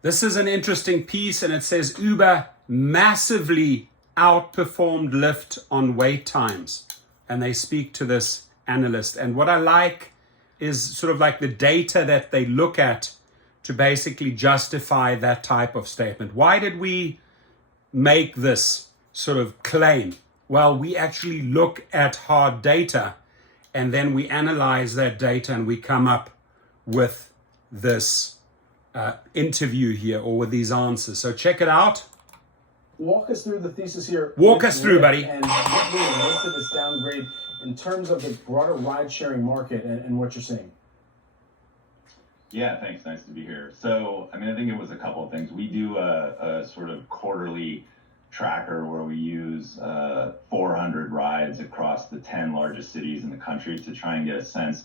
This is an interesting piece, and it says Uber massively outperformed Lyft on wait times. And they speak to this analyst. And what I like is sort of like the data that they look at to basically justify that type of statement. Why did we make this sort of claim? Well, we actually look at hard data, and then we analyze that data, and we come up with this interview here, or with these answers. So check it out. Walk us through the thesis here. Walk us through, buddy. And what really led to this downgrade in terms of the broader ride-sharing market and what you're seeing. Yeah, thanks. Nice to be here. So, I think it was a couple of things. We do a sort of quarterly tracker where we use 400 rides across the 10 largest cities in the country to try and get a sense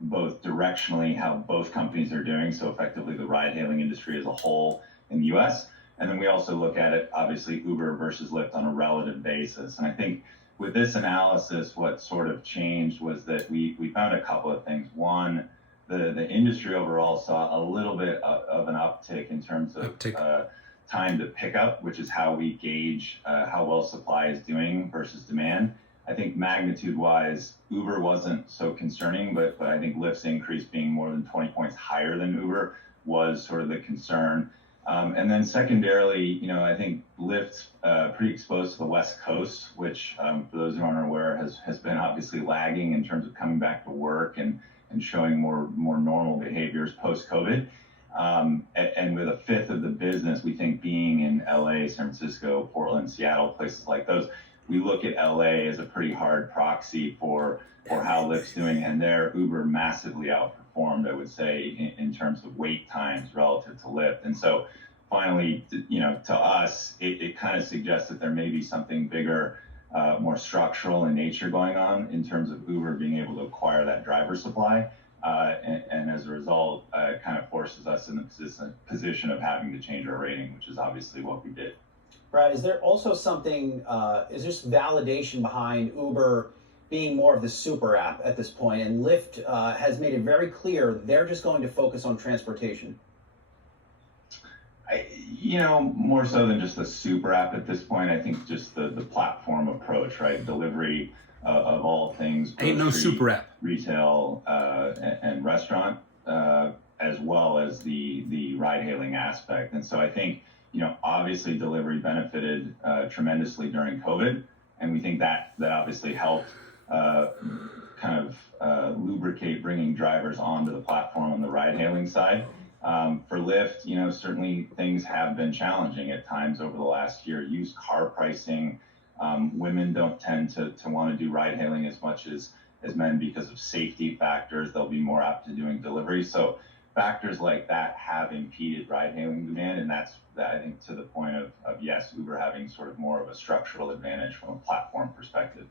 both directionally how both companies are doing, so effectively the ride-hailing industry as a whole in the U.S., and then we also look at it, obviously, Uber versus Lyft on a relative basis. And I think with this analysis, what sort of changed was that we found a couple of things. One, the industry overall saw a little bit of an uptick in terms of time to pick up, which is how we gauge how well supply is doing versus demand. I think magnitude-wise, Uber wasn't so concerning, but I think Lyft's increase being more than 20 points higher than Uber was sort of the concern. And then secondarily, I think Lyft's pretty exposed to the West Coast, which, for those who aren't aware, has been obviously lagging in terms of coming back to work and showing more normal behaviors post-COVID. And with a fifth of the business, we think being in LA, San Francisco, Portland, Seattle, places like those, we look at LA as a pretty hard proxy for how Lyft's doing, and there Uber massively outperformed, I would say, in terms of wait times relative to Lyft. And so finally, to us, it kind of suggests that there may be something bigger, more structural in nature going on in terms of Uber being able to acquire that driver supply. And as a result, it kind of forces us in the position of having to change our rating, which is obviously what we did. Brad, is there also something, is there some validation behind Uber being more of the super app at this point? And Lyft has made it very clear they're just going to focus on transportation. More so than just the super app at this point, I think just the platform approach, right? Delivery of all things. Ain't no super app. Retail and restaurant, as well as the ride-hailing aspect. And so I think, obviously delivery benefited tremendously during COVID, and we think that obviously helped lubricate bringing drivers onto the platform on the ride-hailing side. For Lyft, certainly things have been challenging at times over the last year. Used car pricing, women don't tend to want to do ride-hailing as much as men because of safety factors. They'll be more apt to doing delivery. So factors like that have impeded ride-hailing demand, and that's, I think, to the point of yes, Uber having sort of more of a structural advantage from a platform perspective.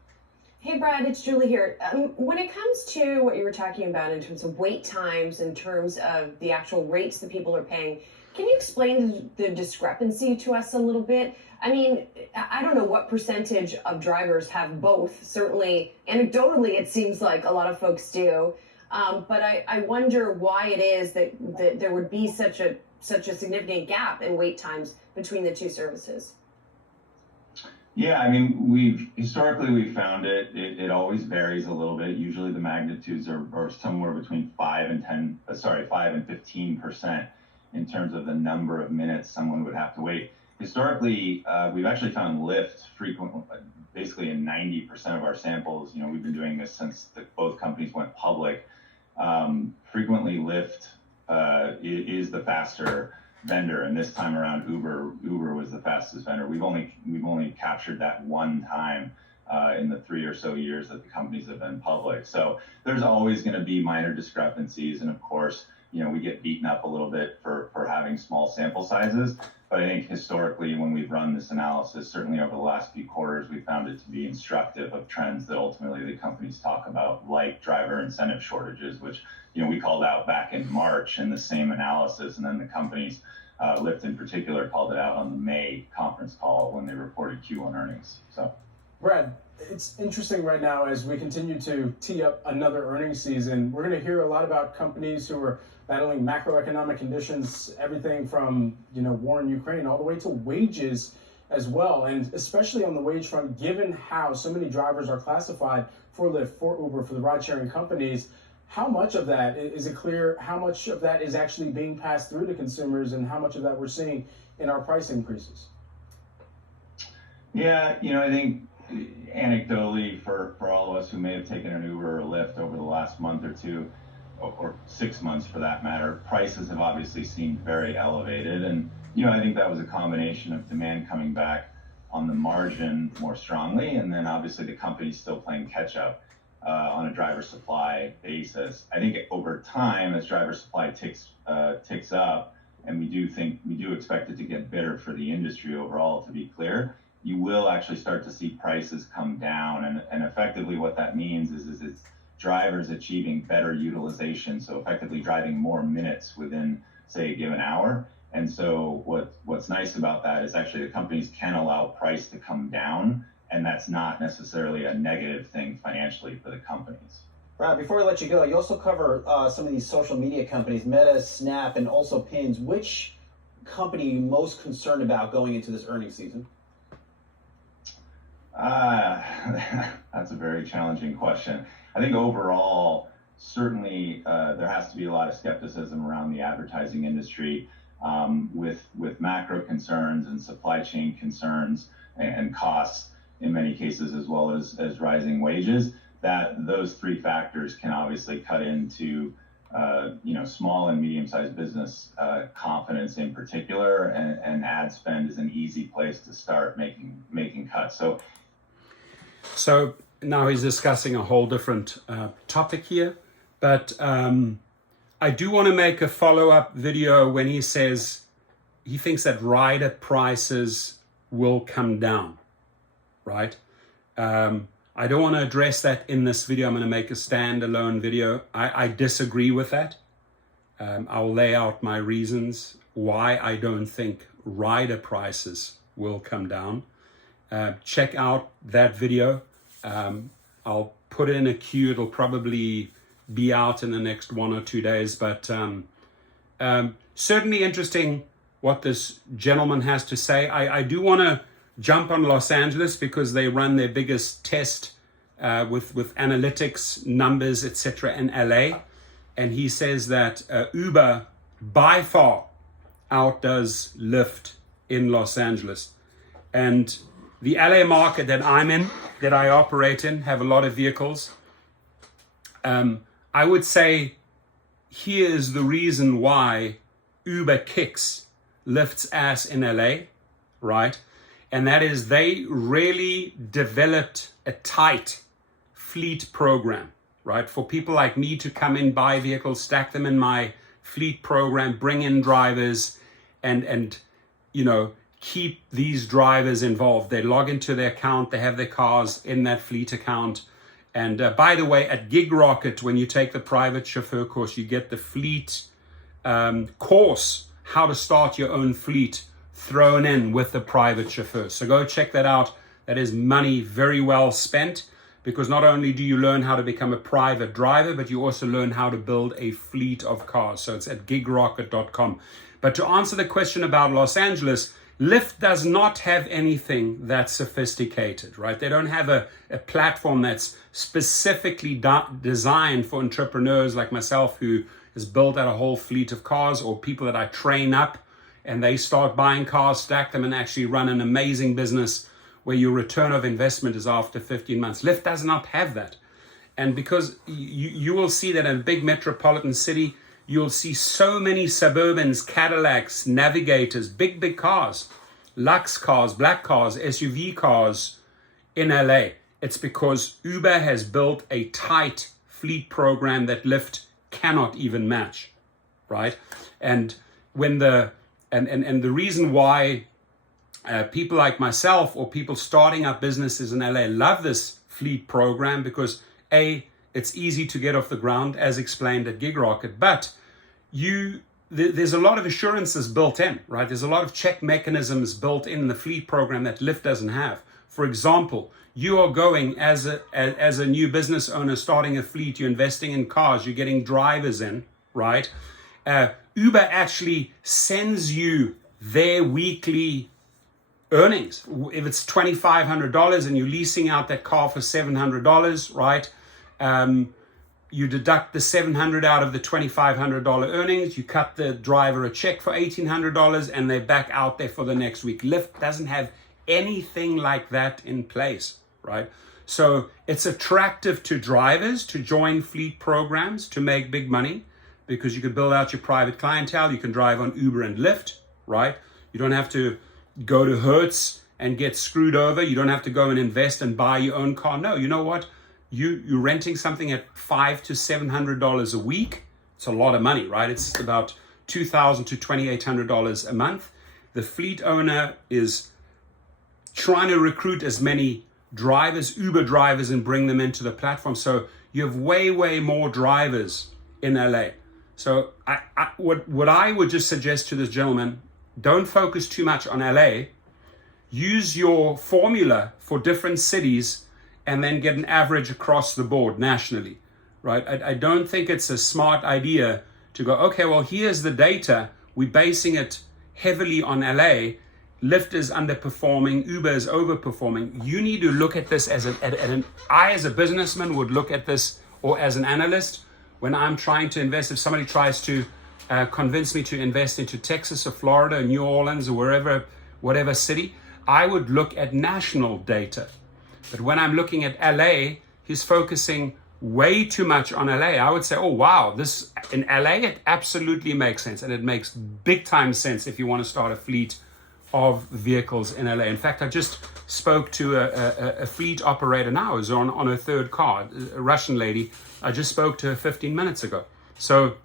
Hey, Brad, it's Julie here. When it comes to what you were talking about in terms of wait times, in terms of the actual rates that people are paying, can you explain the discrepancy to us a little bit? I don't know what percentage of drivers have both. Certainly, anecdotally, it seems like a lot of folks do. But I wonder why it is that there would be such a significant gap in wait times between the two services. Yeah, we've historically found it always varies a little bit. Usually the magnitudes are somewhere between 5 and 15% in terms of the number of minutes someone would have to wait. Historically, we've actually found Lyft frequently, basically in 90% of our samples. We've been doing this since both companies went public. Frequently, Lyft is the faster vendor, and this time around, Uber was the fastest vendor. We've only captured that one time in the 3 or so years that the companies have been public. So there's always going to be minor discrepancies, and of course, we get beaten up a little bit for having small sample sizes. But I think historically, when we've run this analysis, certainly over the last few quarters, we found it to be instructive of trends that ultimately the companies talk about, like driver incentive shortages, which we called out back in March in the same analysis, and then the companies, Lyft in particular, called it out on the May conference call when they reported Q1 earnings. So, Brad, It's interesting right now as we continue to tee up another earnings season. We're going to hear a lot about companies who are battling macroeconomic conditions, everything from war in Ukraine all the way to wages as well. And especially on the wage front, given how so many drivers are classified for Lyft, for Uber, for the ride-sharing companies, how much of that is it clear? How much of that is actually being passed through to consumers, and how much of that we're seeing in our price increases? Yeah, I think anecdotally for all of us who may have taken an Uber or Lyft over the last month or two, or 6 months for that matter, prices have obviously seemed very elevated. And, I think that was a combination of demand coming back on the margin more strongly, and then obviously the company's still playing catch up on a driver supply basis. I think over time, as driver supply ticks up, and we do expect it to get better for the industry overall, to be clear, you will actually start to see prices come down. And effectively what that means is it's drivers achieving better utilization, so effectively driving more minutes within, say, a given hour. And so what's nice about that is actually the companies can allow price to come down, and that's not necessarily a negative thing financially for the companies. Brad, before we let you go, you also cover some of these social media companies, Meta, Snap, and also Pins. Which company are you most concerned about going into this earnings season? That's a very challenging question. I think overall, certainly there has to be a lot of skepticism around the advertising industry with macro concerns and supply chain concerns and costs in many cases, as well as rising wages. That those three factors can obviously cut into small and medium-sized business confidence in particular, and ad spend is an easy place to start making cuts. So now he's discussing a whole different topic here, but I do want to make a follow-up video when he says he thinks that rider prices will come down, right? I don't want to address that in this video. I'm going to make a standalone video. I disagree with that. I'll lay out my reasons why I don't think rider prices will come down. Check out that video. I'll put it in a queue. It'll probably be out in the next 1 or 2 days, but certainly interesting what this gentleman has to say. I do want to jump on Los Angeles because they run their biggest test with analytics, numbers, etc. in LA. And he says that Uber by far outdoes Lyft in Los Angeles. And the LA market that I'm in, that I operate in, have a lot of vehicles. I would say here is the reason why Uber kicks Lyft's ass in LA, right? And that is they really developed a tight fleet program, right? For people like me to come in, buy vehicles, stack them in my fleet program, bring in drivers, and keep these drivers involved. They log into their account, they have their cars in that fleet account. And by the way, at Gig Rocket, when you take the private chauffeur course, you get the fleet course, how to start your own fleet, thrown in with the private chauffeur. So go check that out. That is money very well spent, because not only do you learn how to become a private driver, but you also learn how to build a fleet of cars. So it's at gigrocket.com. But to answer the question about Los Angeles, Lyft does not have anything that's sophisticated, right? They don't have a platform that's specifically designed for entrepreneurs like myself, who has built out a whole fleet of cars, or people that I train up and they start buying cars, stack them, and actually run an amazing business where your return of investment is after 15 months. Lyft does not have that. And because you will see that in a big metropolitan city, you'll see so many Suburbans, Cadillacs, Navigators, big cars, Lux cars, black cars, SUV cars in LA. It's because Uber has built a tight fleet program that Lyft cannot even match, right? And when the reason why people like myself or people starting up businesses in LA love this fleet program, because A, it's easy to get off the ground, as explained at Gig Rocket, but there's a lot of assurances built in, right? There's a lot of check mechanisms built in the fleet program that Lyft doesn't have. For example, you are going as a new business owner starting a fleet, you're investing in cars, you're getting drivers in, right? Uber actually sends you their weekly earnings. If it's $2,500 and you're leasing out that car for $700, right? You deduct the $700 out of the $2,500 earnings, you cut the driver a check for $1,800, and they're back out there for the next week. Lyft doesn't have anything like that in place, right? So it's attractive to drivers to join fleet programs to make big money, because you can build out your private clientele. You can drive on Uber and Lyft, right? You don't have to go to Hertz and get screwed over. You don't have to go and invest and buy your own car. No, you know what? You're renting something at $500 to $700 a week. It's a lot of money, right? It's about $2,000 to $2,800 a month. The fleet owner is trying to recruit as many drivers, Uber drivers, and bring them into the platform. So you have way more drivers in LA. So what I would just suggest to this gentleman, don't focus too much on LA. Use your formula for different cities and then get an average across the board nationally, right? I don't think it's a smart idea to go, okay, well, here's the data. We're basing it heavily on LA. Lyft is underperforming, Uber is overperforming. You need to look at this I as a businessman would look at this, or as an analyst, when I'm trying to invest. If somebody tries to convince me to invest into Texas or Florida or New Orleans or whatever city, I would look at national data. But when I'm looking at LA, he's focusing way too much on LA. I would say, oh wow, this in LA, it absolutely makes sense. And it makes big time sense if you want to start a fleet of vehicles in LA. In fact, I just spoke to a fleet operator now who's on her third car, a Russian lady. I just spoke to her 15 minutes ago. So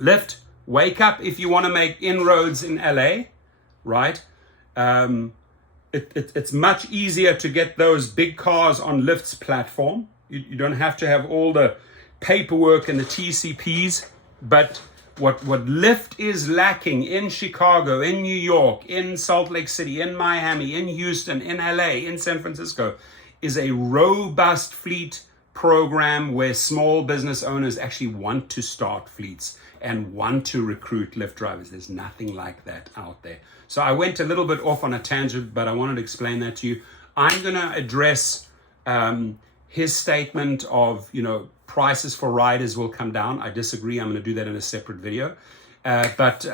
Lyft, wake up if you want to make inroads in LA, right? It's much easier to get those big cars on Lyft's platform. You don't have to have all the paperwork and the TCPs. But what Lyft is lacking in Chicago, in New York, in Salt Lake City, in Miami, in Houston, in LA, in San Francisco, is a robust fleet program where small business owners actually want to start fleets and want to recruit Lyft drivers. There's nothing like that out there. So I went a little bit off on a tangent, but I wanted to explain that to you. I'm going to address his statement of, prices for riders will come down. I disagree. I'm going to do that in a separate video. But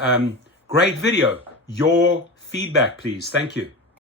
great video. Your feedback, please. Thank you.